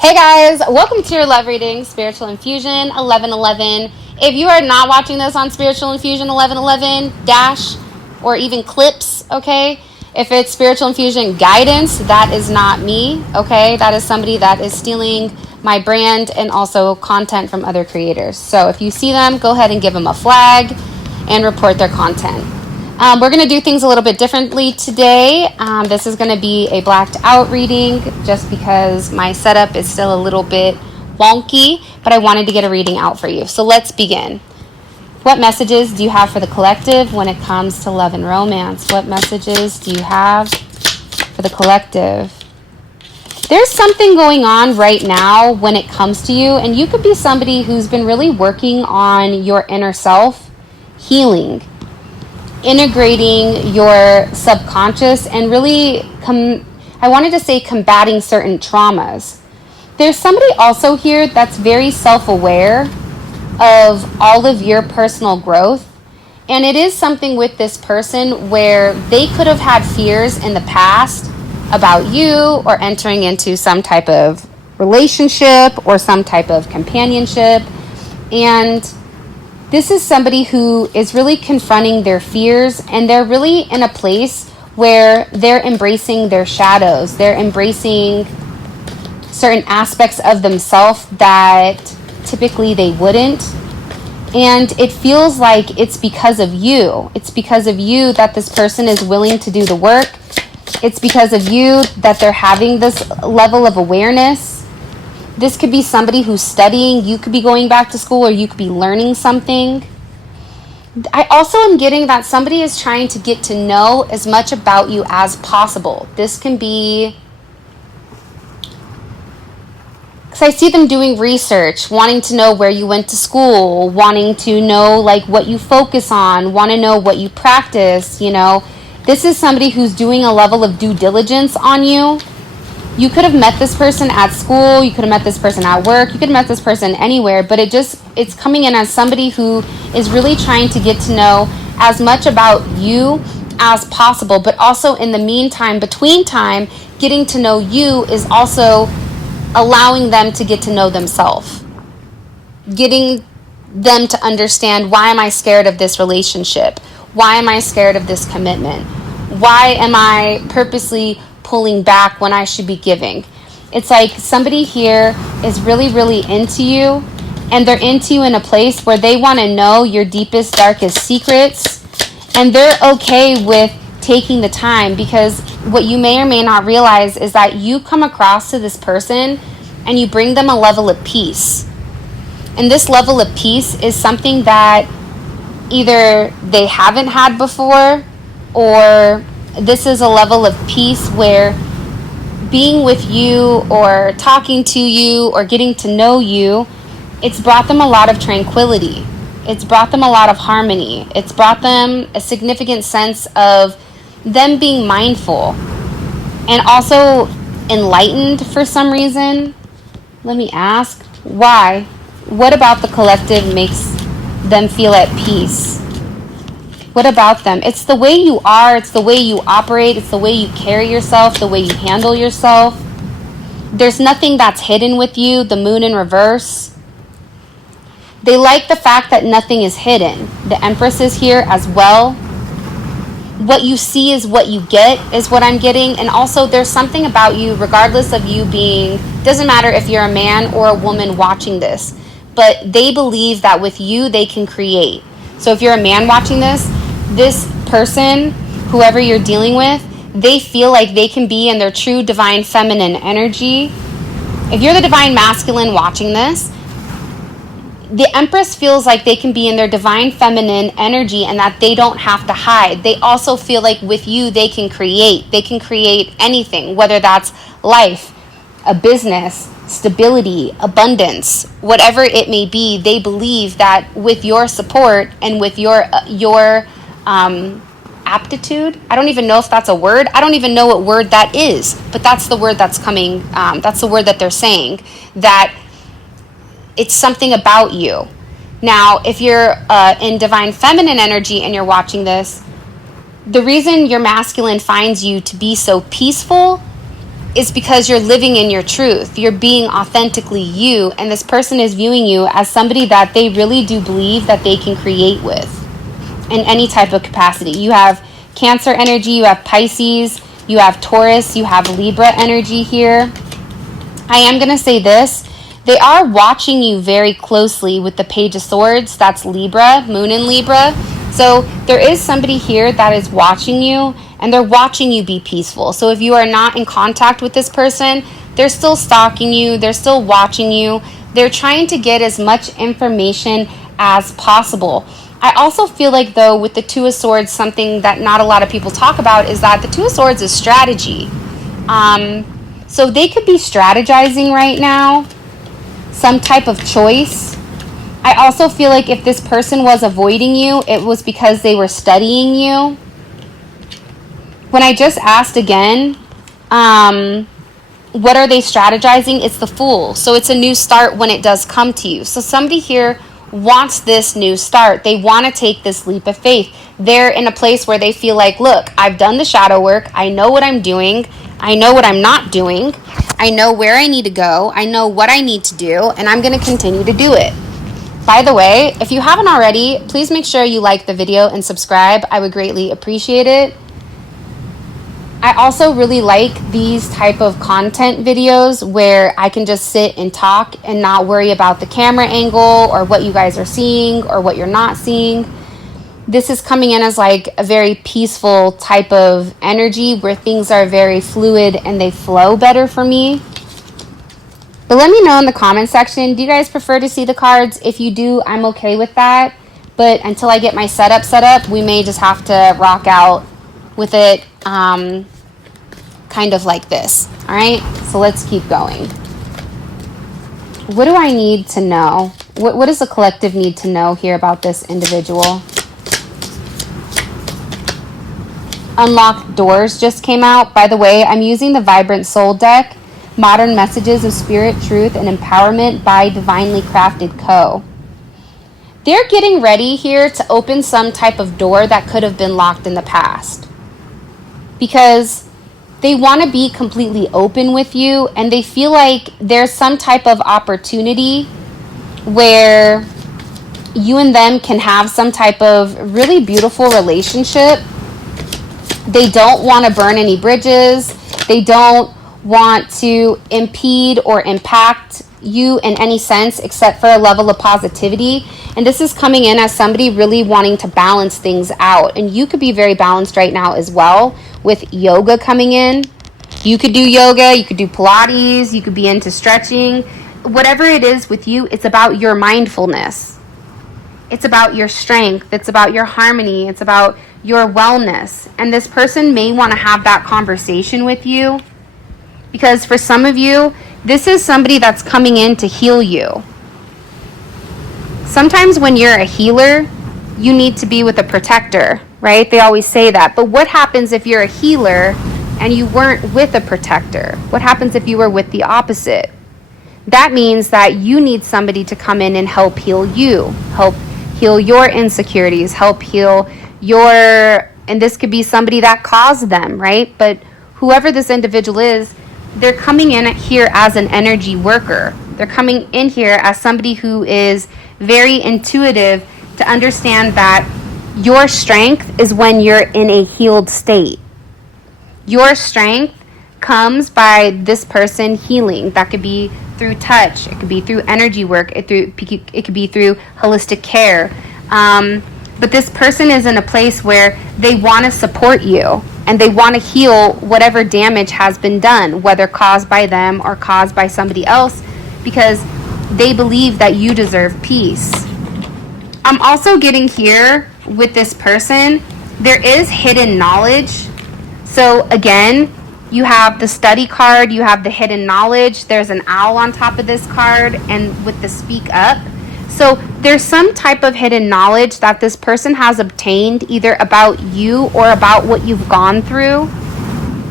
Hey guys, welcome to your love reading, Spiritual Infusion 1111. If you are not watching this on Spiritual Infusion 1111 dash or even clips, okay? If it's Spiritual Infusion guidance, that is not me, okay? That is somebody that is stealing my brand and also content from other creators. So if you see them, go ahead and give them a flag and report their content. We're going to do things a little bit differently today. This is going to be a blacked out reading just because my setup is still a little bit wonky, but I wanted to get a reading out for you. So let's begin. What messages do you have for the collective when it comes to love and romance? What messages do you have for the collective? There's something going on right now when it comes to you, and you could be somebody who's been really working on your inner self, healing, integrating your subconscious, and really I wanted to say combating certain traumas. There's somebody also here that's very self-aware of all of your personal growth, and it is something with this person where they could have had fears in the past about you or entering into some type of relationship or some type of companionship, and this is somebody who is really confronting their fears, and they're really in a place where they're embracing their shadows. They're embracing certain aspects of themselves that typically they wouldn't. And it feels like it's because of you. It's because of you that this person is willing to do the work. It's because of you that they're having this level of awareness. This could be somebody who's studying. You could be going back to school, or you could be learning something. I also am getting that somebody is trying to get to know as much about you as possible. This can be, because I see them doing research, wanting to know where you went to school, wanting to know like what you focus on, want to know what you practice, you know. This is somebody who's doing a level of due diligence on you. You could have met this person at school, you could have met this person at work, you could have met this person anywhere, but it's coming in as somebody who is really trying to get to know as much about you as possible, but also in the meantime, between time, getting to know you is also allowing them to get to know themselves. Getting them to understand, why am I scared of this relationship? Why am I scared of this commitment? Why am I purposely pulling back when I should be giving? It's like somebody here is really, really into you, and they're into you in a place where they want to know your deepest, darkest secrets, and they're okay with taking the time, because what you may or may not realize is that you come across to this person and you bring them a level of peace. And this level of peace is something that either they haven't had before, or this is a level of peace where being with you or talking to you or getting to know you, it's brought them a lot of tranquility. It's brought them a lot of harmony. It's brought them a significant sense of them being mindful and also enlightened for some reason. Let me ask, why? What about the collective makes them feel at peace? What about them? It's the way you are, it's the way you operate, it's the way you carry yourself, the way you handle yourself. There's nothing that's hidden with you, the moon in reverse. They like the fact that nothing is hidden. The Empress is here as well. What you see is what you get, is what I'm getting. And also there's something about you, regardless of you being, doesn't matter if you're a man or a woman watching this, but they believe that with you they can create. So if you're a man watching this person, whoever you're dealing with, they feel like they can be in their true divine feminine energy. If you're the divine masculine watching this, the Empress feels like they can be in their divine feminine energy and that they don't have to hide. They also feel like with you they can create. They can create anything, whether that's life, a business, stability, abundance, whatever it may be. They believe that with your support and with your aptitude, I don't even know if that's a word. I don't even know what word that is, but that's the word that's coming. That's the word that they're saying, that it's something about you. Now, if you're in divine feminine energy and you're watching this, the reason your masculine finds you to be so peaceful is because you're living in your truth. You're being authentically you, and this person is viewing you as somebody that they really do believe that they can create with in any type of capacity. You have Cancer energy, you have Pisces, you have Taurus, you have Libra energy here. I am going to say this. They are watching you very closely with the Page of Swords. That's Libra, Moon in Libra. So there is somebody here that is watching you, and they're watching you be peaceful. So if you are not in contact with this person, they're still stalking you. They're still watching you. They're trying to get as much information as possible. I also feel like, though, with the Two of Swords, something that not a lot of people talk about is that the Two of Swords is strategy. So they could be strategizing right now, some type of choice. I also feel like if this person was avoiding you, it was because they were studying you. When I just asked again, what are they strategizing? It's the Fool. So it's a new start when it does come to you. So somebody here wants this new start. They want to take this leap of faith. They're in a place where they feel like, look, I've done the shadow work. I know what I'm doing. I know what I'm not doing. I know where I need to go. I know what I need to do, and I'm going to continue to do it. By the way, if you haven't already, please make sure you like the video and subscribe. I would greatly appreciate it. I also really like these type of content videos where I can just sit and talk and not worry about the camera angle or what you guys are seeing or what you're not seeing. This is coming in as like a very peaceful type of energy where things are very fluid and they flow better for me. But let me know in the comment section, do you guys prefer to see the cards? If you do, I'm okay with that. But until I get my setup set up, we may just have to rock out with it kind of like this. All right, so let's keep going. What do I need to know? What does the collective need to know here about this individual? Unlocked Doors just came out. By the way, I'm using the Vibrant Soul deck, Modern Messages of Spirit, Truth, and Empowerment by Divinely Crafted Co. They're getting ready here to open some type of door that could have been locked in the past. Because they want to be completely open with you, and they feel like there's some type of opportunity where you and them can have some type of really beautiful relationship. They don't want to burn any bridges. They don't want to impede or impact you in any sense except for a level of positivity. And this is coming in as somebody really wanting to balance things out. And you could be very balanced right now as well with yoga coming in. You could do yoga, you could do Pilates, you could be into stretching. Whatever it is with you, it's about your mindfulness. It's about your strength. It's about your harmony. It's about your wellness. And this person may want to have that conversation with you because for some of you, this is somebody that's coming in to heal you. Sometimes when you're a healer, you need to be with a protector, right? They always say that. But what happens if you're a healer and you weren't with a protector? What happens if you were with the opposite? That means that you need somebody to come in and help heal you, help heal your insecurities, help heal your, and this could be somebody that caused them, right? But whoever this individual is, they're coming in here as an energy worker. They're coming in here as somebody who is very intuitive to understand that your strength is when you're in a healed state. Your strength comes by this person healing. That could be through touch. It could be through energy work. It could be through holistic care. But this person is in a place where they want to support you and they want to heal whatever damage has been done, whether caused by them or caused by somebody else, because they believe that you deserve peace. I'm also getting here with this person, there is hidden knowledge. So again, you have the study card, you have the hidden knowledge, there's an owl on top of this card, and with the speak up. So there's some type of hidden knowledge that this person has obtained either about you or about what you've gone through.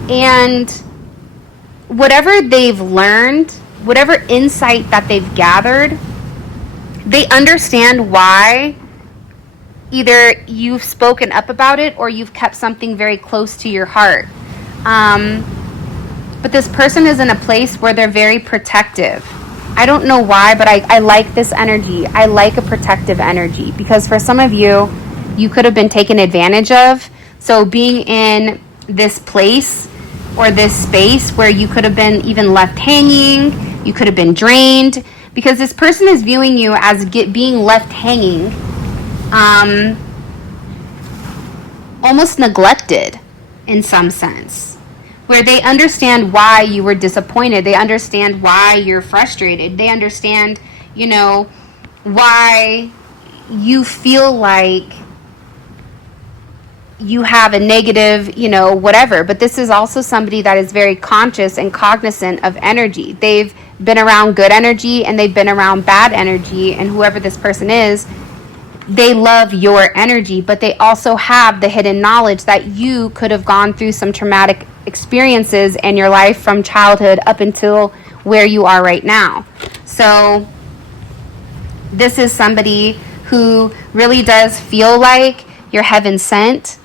And whatever they've learned, whatever insight that they've gathered, they understand why either you've spoken up about it or you've kept something very close to your heart. But this person is in a place where they're very protective. I don't know why, but I like this energy. I like a protective energy, because for some of you, you could have been taken advantage of. So being in this place or this space where you could have been even left hanging, you could have been drained, because this person is viewing you as being left hanging, almost neglected in some sense, where they understand why you were disappointed. They understand why you're frustrated. They understand, why you feel like you have a negative, whatever. But this is also somebody that is very conscious and cognizant of energy. They've been around good energy and they've been around bad energy. And whoever this person is, they love your energy, but they also have the hidden knowledge that you could have gone through some traumatic experiences in your life from childhood up until where you are right now. So this is somebody who really does feel like you're heaven sent.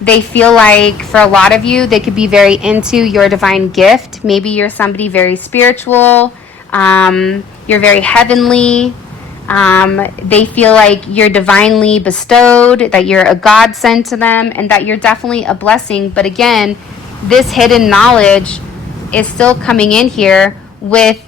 They feel like, for a lot of you, they could be very into your divine gift. Maybe you're somebody very spiritual. You're very heavenly. They feel like you're divinely bestowed, that you're a godsend to them, and that you're definitely a blessing. But again, this hidden knowledge is still coming in here with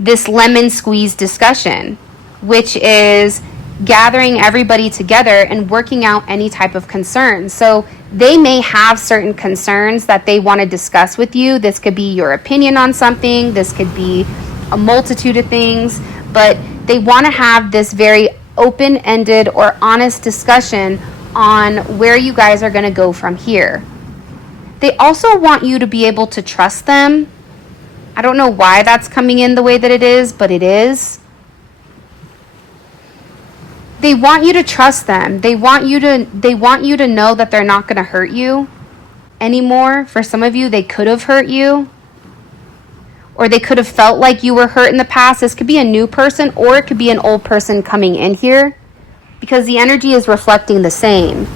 this lemon squeeze discussion, which is gathering everybody together and working out any type of concern. So they may have certain concerns that they want to discuss with you. This could be your opinion on something. This could be a multitude of things, but they want to have this very open-ended or honest discussion on where you guys are going to go from here. They also want you to be able to trust them. I don't know why that's coming in the way that it is, but it is. They want you to trust them. They want you to know that they're not going to hurt you anymore. For some of you, they could have hurt you, or they could have felt like you were hurt in the past. This could be a new person, or it could be an old person coming in here, because the energy is reflecting the same.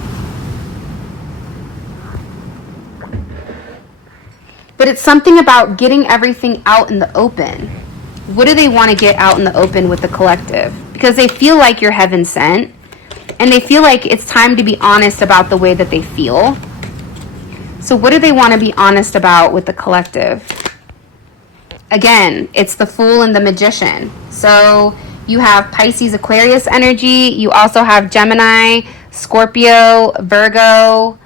But it's something about getting everything out in the open. What do they want to get out in the open with the collective? Because they feel like you're heaven sent, and they feel like it's time to be honest about the way that they feel. So what do they want to be honest about with the collective? Again, it's the Fool and the Magician. So you have Pisces, Aquarius energy. You also have Gemini, Scorpio, Virgo,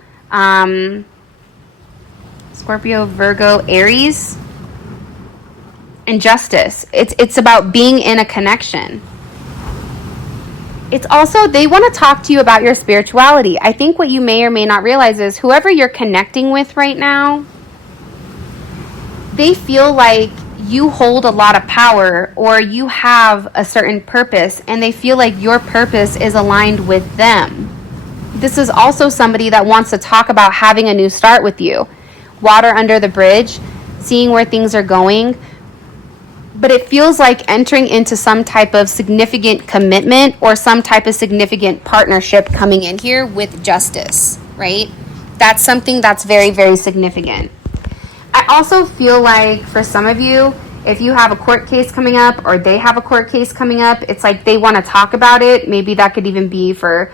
Aries, and Justice. It's about being in a connection. It's also, they want to talk to you about your spirituality. I think what you may or may not realize is whoever you're connecting with right now, they feel like you hold a lot of power, or you have a certain purpose, and they feel like your purpose is aligned with them. This is also somebody that wants to talk about having a new start with you. Water under the bridge, seeing where things are going. But it feels like entering into some type of significant commitment or some type of significant partnership coming in here with Justice, right? That's something that's very, very significant. I also feel like for some of you, if you have a court case coming up or they have a court case coming up, it's like they want to talk about it. Maybe that could even be for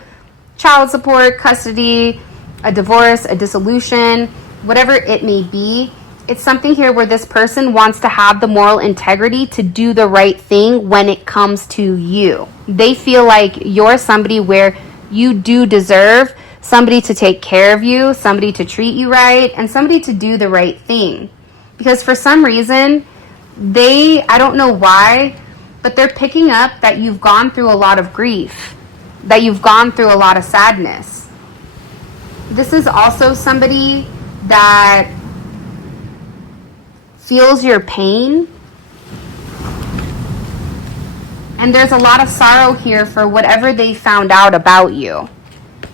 child support, custody, a divorce, a dissolution, whatever it may be. It's something here where this person wants to have the moral integrity to do the right thing when it comes to you. They feel like you're somebody where you do deserve somebody to take care of you, somebody to treat you right, and somebody to do the right thing. Because for some reason, I don't know why, but they're picking up that you've gone through a lot of grief, that you've gone through a lot of sadness. This is also somebody that feels your pain, and there's a lot of sorrow here for whatever they found out about you.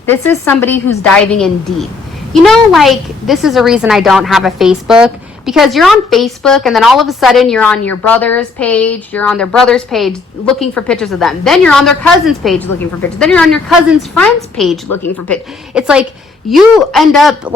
This is somebody who's diving in deep. This is a reason I don't have a Facebook, because you're on Facebook and then all of a sudden you're on your brother's page, you're on their brother's page looking for pictures of them. Then you're on their cousin's page looking for pictures. Then you're on your cousin's friend's page looking for pictures. It's like you end up 10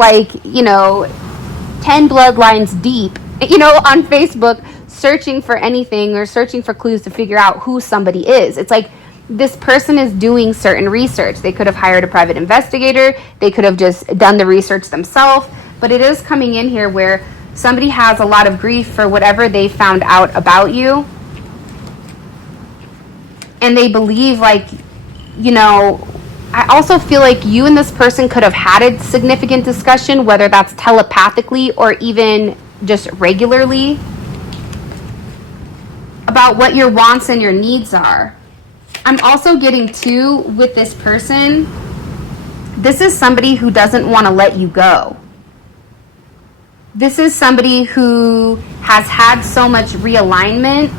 bloodlines deep on Facebook, searching for anything or searching for clues to figure out who somebody is. It's like this person is doing certain research. They could have hired a private investigator. They could have just done the research themselves. But it is coming in here where somebody has a lot of grief for whatever they found out about you. And they believe, like, I also feel like you and this person could have had a significant discussion, whether that's telepathically or even just regularly, about what your wants and your needs are. I'm also getting too, with this person, this is somebody who doesn't want to let you go. This is somebody who has had so much realignment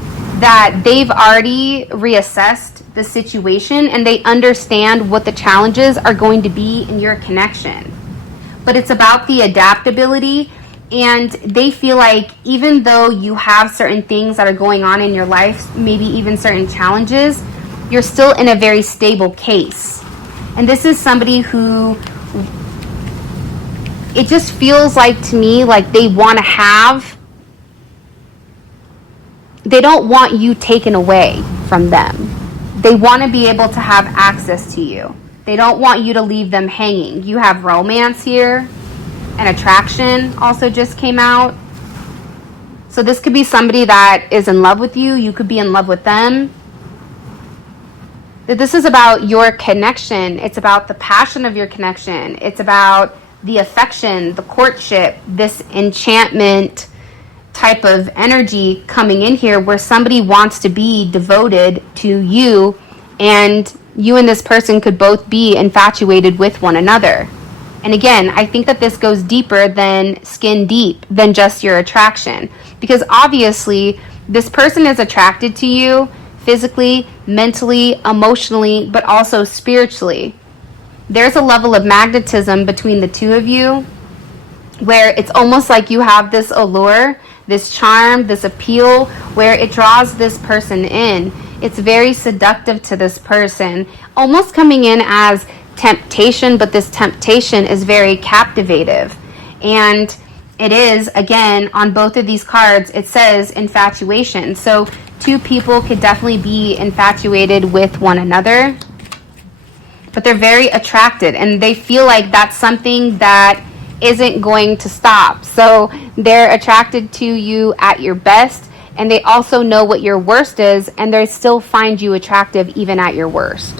that they've already reassessed the situation and they understand what the challenges are going to be in your connection. But it's about the adaptability, and they feel like even though you have certain things that are going on in your life, maybe even certain challenges, you're still in a very stable case. And this is somebody who, it just feels like to me like they want to have, they don't want you taken away from them. They want to be able to have access to you. They don't want you to leave them hanging. You have romance here, and attraction also just came out. So this could be somebody that is in love with you. You could be in love with them. This is about your connection. It's about the passion of your connection. It's about the affection, the courtship, this enchantment type of energy coming in here where somebody wants to be devoted to you, and you and this person could both be infatuated with one another. And again, I think that this goes deeper than skin deep, than just your attraction, because obviously this person is attracted to you physically, mentally, emotionally, but also spiritually. There's a level of magnetism between the two of you where it's almost like you have this allure, this charm, this appeal, where it draws this person in. It's very seductive to this person, almost coming in as temptation, but this temptation is very captivative. And it is, again, on both of these cards, it says infatuation. So two people could definitely be infatuated with one another, but they're very attracted, and they feel like that's something that isn't going to stop. So they're attracted to you at your best, and they also know what your worst is, and they still find you attractive even at your worst.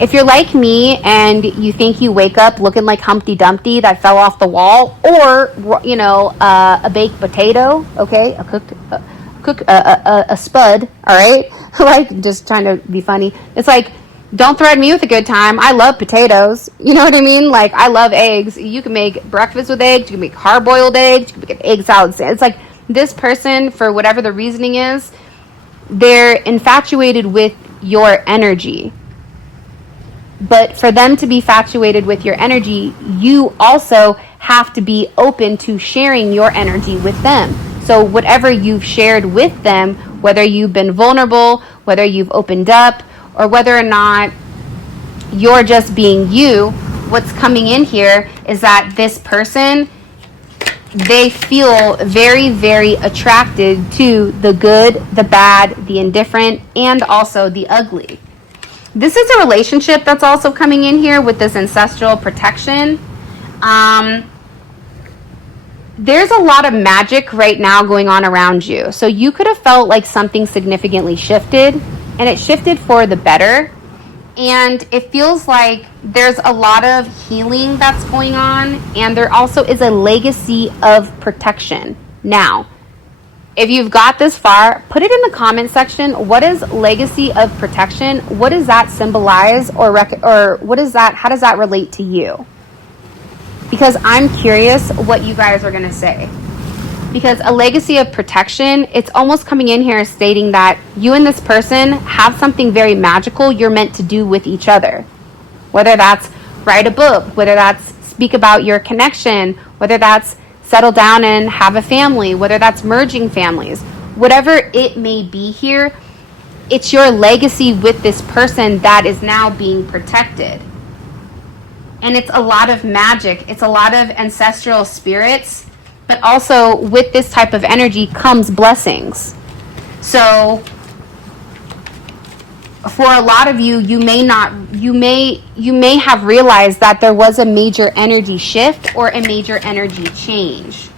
If you're like me and you think you wake up looking like Humpty Dumpty that fell off the wall, or a baked potato, okay, a spud, all right, like just trying to be funny. It's like, don't threaten me with a good time. I love potatoes. You know what I mean? Like, I love eggs. You can make breakfast with eggs. You can make hard-boiled eggs. You can make an egg salad. It's like this person, for whatever the reasoning is, they're infatuated with your energy. But for them to be infatuated with your energy, you also have to be open to sharing your energy with them. So whatever you've shared with them, whether you've been vulnerable, whether you've opened up, or whether or not you're just being you, what's coming in here is that this person, they feel very, very attracted to the good, the bad, the indifferent, and also the ugly. This is a relationship that's also coming in here with this ancestral protection. There's a lot of magic right now going on around you. So you could have felt like something significantly shifted, and it shifted for the better. And it feels like there's a lot of healing that's going on, and there also is a legacy of protection. Now, if you've got this far, put it in the comment section. What is legacy of protection? What does that symbolize, or what is that? How does that relate to you? Because I'm curious what you guys are going to say. Because a legacy of protection, it's almost coming in here stating that you and this person have something very magical you're meant to do with each other. Whether that's write a book, whether that's speak about your connection, whether that's settle down and have a family, whether that's merging families, whatever it may be here, it's your legacy with this person that is now being protected. And it's a lot of magic. It's a lot of ancestral spirits But also with this type of energy comes blessings. So for a lot of you, you may have realized that there was a major energy shift or a major energy change,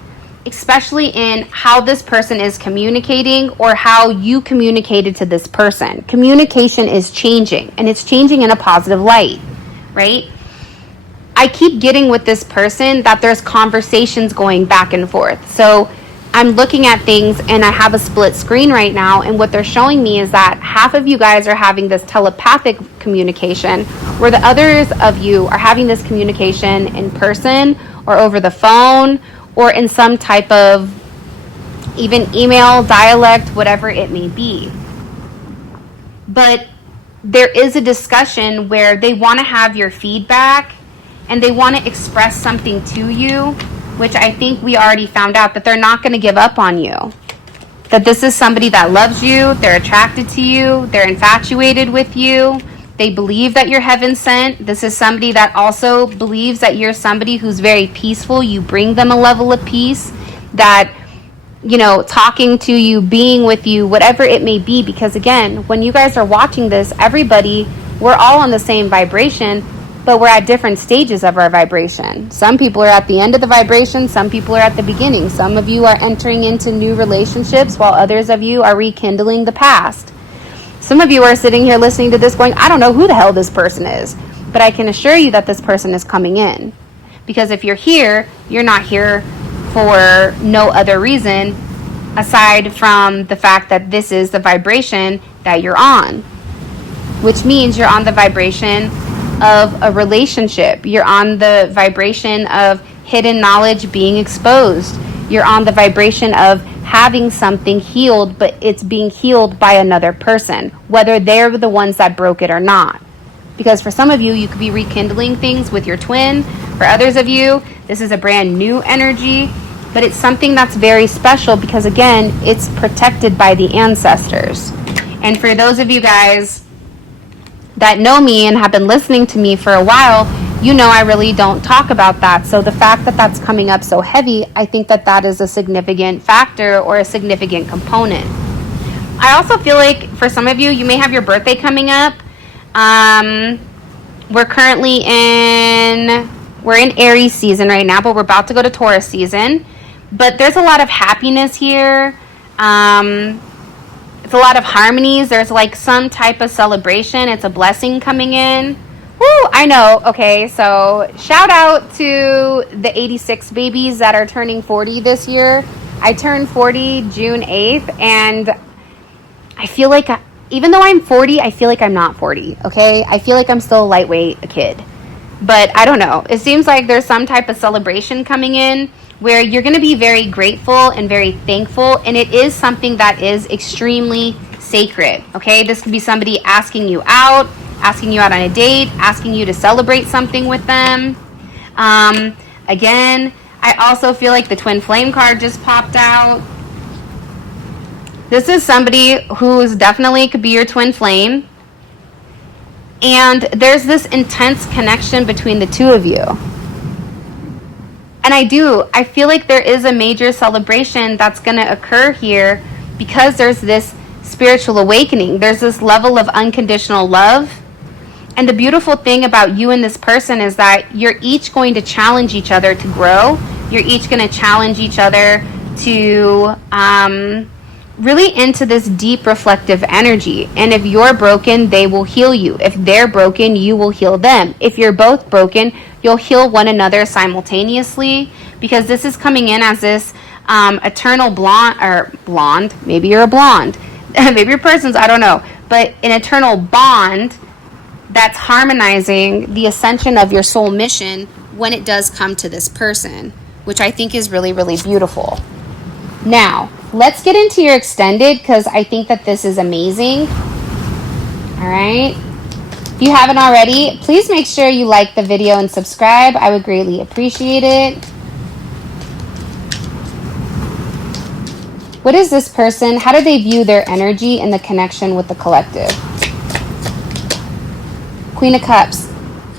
especially in how this person is communicating or how you communicated to this person. Communication is changing, and it's changing in a positive light, right? I keep getting with this person that there's conversations going back and forth. So I'm looking at things and I have a split screen right now, and what they're showing me is that half of you guys are having this telepathic communication, where the others of you are having this communication in person or over the phone or in some type of even email, dialect, whatever it may be. But there is a discussion where they want to have your feedback and they want to express something to you, which I think we already found out that they're not going to give up on you. That this is somebody that loves you, they're attracted to you, they're infatuated with you, they believe that you're heaven sent. This is somebody that also believes that you're somebody who's very peaceful. You bring them a level of peace, that, you know, talking to you, being with you, whatever it may be. Because again, when you guys are watching this, everybody, we're all on the same vibration, but we're at different stages of our vibration. Some people are at the end of the vibration, some people are at the beginning. Some of you are entering into new relationships, while others of you are rekindling the past. Some of you are sitting here listening to this going, I don't know who the hell this person is, but I can assure you that this person is coming in. Because if you're here, you're not here for no other reason aside from the fact that this is the vibration that you're on, which means you're on the vibration of a relationship. You're on the vibration of hidden knowledge being exposed. You're on the vibration of having something healed, but it's being healed by another person, whether they're the ones that broke it or not. Because for some of you, you could be rekindling things with your twin. For others of you, this is a brand new energy, but it's something that's very special because, again, it's protected by the ancestors. And for those of you guys that know me and have been listening to me for a while, you know I really don't talk about that. So the fact that that's coming up so heavy, I think that that is a significant factor or a significant component. I also feel like for some of you, you may have your birthday coming up. We're currently we're in Aries season right now, but we're about to go to Taurus season. But there's a lot of happiness here. It's a lot of harmonies. There's like some type of celebration. It's a blessing coming in. Woo, I know. Okay, so shout out to the 86 babies that are turning 40 this year. I turned 40 June 8th, and I feel like, even though I'm 40, I feel like I'm not 40, okay? I feel like I'm still a lightweight, a kid. But I don't know. It seems like there's some type of celebration coming in where you're going to be very grateful and very thankful, and it is something that is extremely sacred, okay? This could be somebody asking you out on a date, asking you to celebrate something with them. Again, I also feel like the twin flame card just popped out. This is somebody who's definitely could be your twin flame. And there's this intense connection between the two of you. And I feel like there is a major celebration that's going to occur here because there's this spiritual awakening. There's this level of unconditional love. And the beautiful thing about you and this person is that you're each going to challenge each other to grow. You're each going to challenge each other to really into this deep reflective energy. And if you're broken, they will heal you. If they're broken, you will heal them. If you're both broken, you'll heal one another simultaneously, because this is coming in as this eternal blonde, maybe you're a blonde, maybe your person's, I don't know, but an eternal bond that's harmonizing the ascension of your soul mission when it does come to this person, which I think is really, really beautiful. Now, let's get into your extended, because I think that this is amazing. All right. If you haven't already, please make sure you like the video and subscribe. I would greatly appreciate it. What is this person? How do they view their energy and the connection with the collective? Queen of Cups.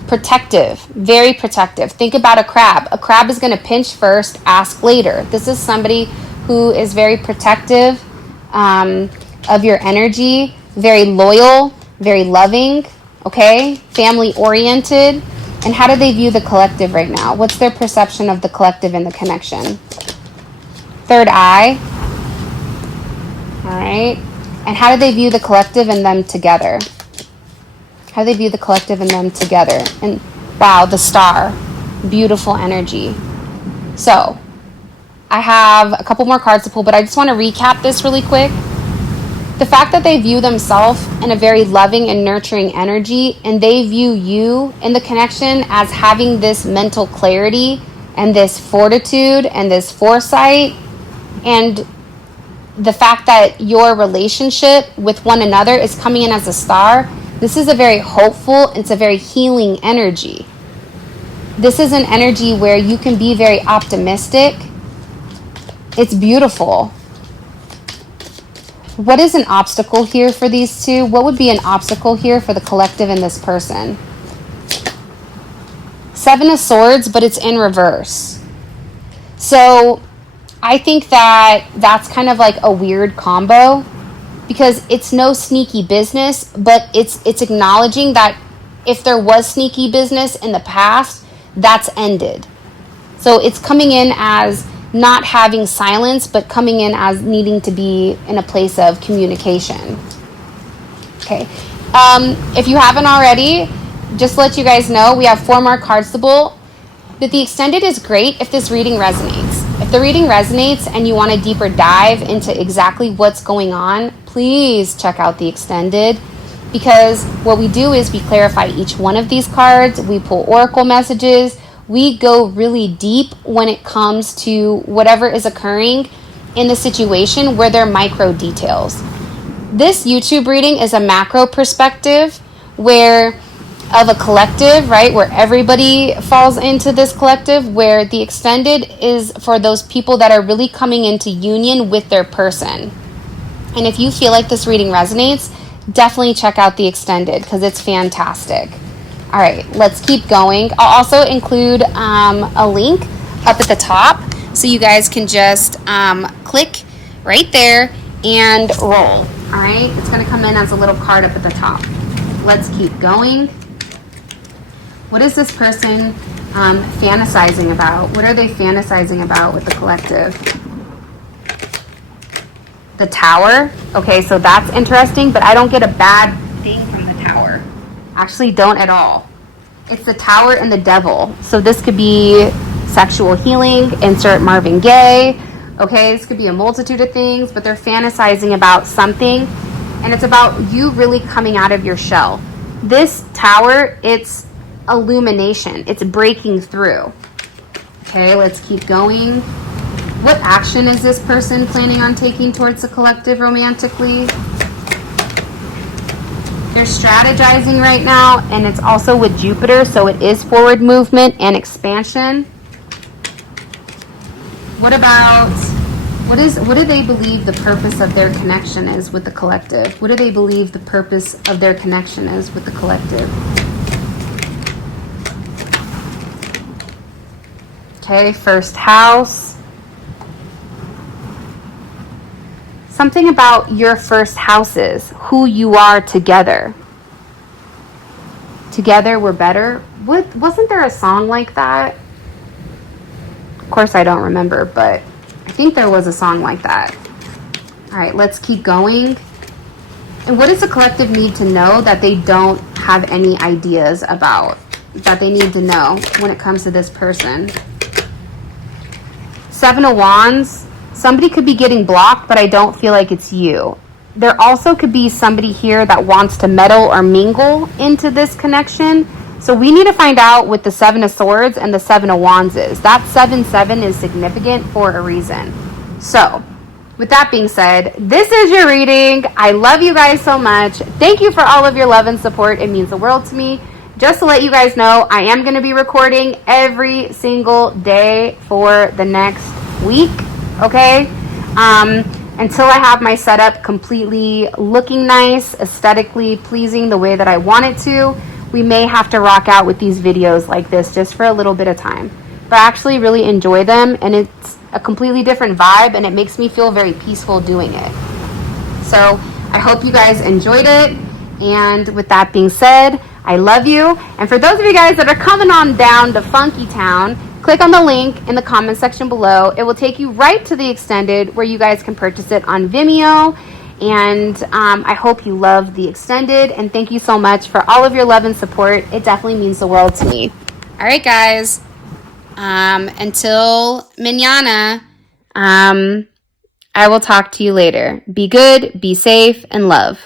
Protective, very protective. Think about a crab. A crab is going to pinch first, ask later. This is somebody who is very protective of your energy, very loyal, very loving, okay? Family oriented. And how do they view the collective right now? What's their perception of the collective and the connection? Third eye. All right. And how do they view the collective and them together? How do they view the collective and them together? And wow, the star. Beautiful energy. So, I have a couple more cards to pull, but I just want to recap this really quick. The fact that they view themselves in a very loving and nurturing energy, and they view you in the connection as having this mental clarity and this fortitude and this foresight, and the fact that your relationship with one another is coming in as a star. This is a very hopeful, it's a very healing energy. This is an energy where you can be very optimistic. It's beautiful. What is an obstacle here for these two? What would be an obstacle here for the collective and this person? Seven of Swords, but it's in reverse. So I think that that's kind of like a weird combo, because it's no sneaky business, but it's acknowledging that if there was sneaky business in the past, that's ended. So it's coming in as not having silence, but coming in as needing to be in a place of communication. Okay. If you haven't already, just to let you guys know, we have 4 more cards to pull. But the extended is great if this reading resonates. If the reading resonates and you want a deeper dive into exactly what's going on, please check out the extended, because what we do is we clarify each one of these cards, we pull oracle messages, we go really deep when it comes to whatever is occurring in the situation where there are micro details. This YouTube reading is a macro perspective where of a collective, right, where everybody falls into this collective, where the extended is for those people that are really coming into union with their person. And if you feel like this reading resonates, definitely check out the extended, because it's fantastic. All right, let's keep going. I'll also include a link up at the top, so you guys can just click right there and roll. All right, it's going to come in as a little card up at the top. Let's keep going. What is this person fantasizing about? What are they fantasizing about with the collective? The Tower. Okay, so that's interesting, but I don't get a bad thing from the Tower. Actually, don't at all. It's the Tower and the Devil. So this could be sexual healing, insert Marvin Gaye. Okay, this could be a multitude of things, but they're fantasizing about something, and it's about you really coming out of your shell. This Tower, it's illumination. It's breaking through. Okay, let's keep going. What action is this person planning on taking towards the collective romantically? They're strategizing right now, and it's also with Jupiter, so it is forward movement and expansion. What do they believe the purpose of their connection is with the collective? What do they believe the purpose of their connection is with the collective? Okay, first house. Something about your first houses, who you are together. Together we're better. Wasn't there a song like that? Of course I don't remember, but I think there was a song like that. All right, let's keep going. And what does the collective need to know that they don't have any ideas about, that they need to know when it comes to this person? 7 of Wands. Somebody could be getting blocked, but I don't feel like it's you. There also could be somebody here that wants to meddle or mingle into this connection. So we need to find out what the 7 of Swords and the 7 of Wands is. That 7-7 is significant for a reason. So with that being said, this is your reading. I love you guys so much. Thank you for all of your love and support. It means the world to me. Just to let you guys know, I am going to be recording every single day for the next week, okay? Until I have my setup completely looking nice, aesthetically pleasing the way that I want it to. we may have to rock out with these videos like this just for a little bit of time. But I actually really enjoy them, and it's a completely different vibe, and it makes me feel very peaceful doing it. So I hope you guys enjoyed it. And with that being said, I love you. And for those of you guys that are coming on down to Funky Town, click on the link in the comment section below. It will take you right to the extended where you guys can purchase it on Vimeo. And I hope you love the extended. And thank you so much for all of your love and support. It definitely means the world to me. All right, guys. Until mañana, I will talk to you later. Be good, be safe, and love.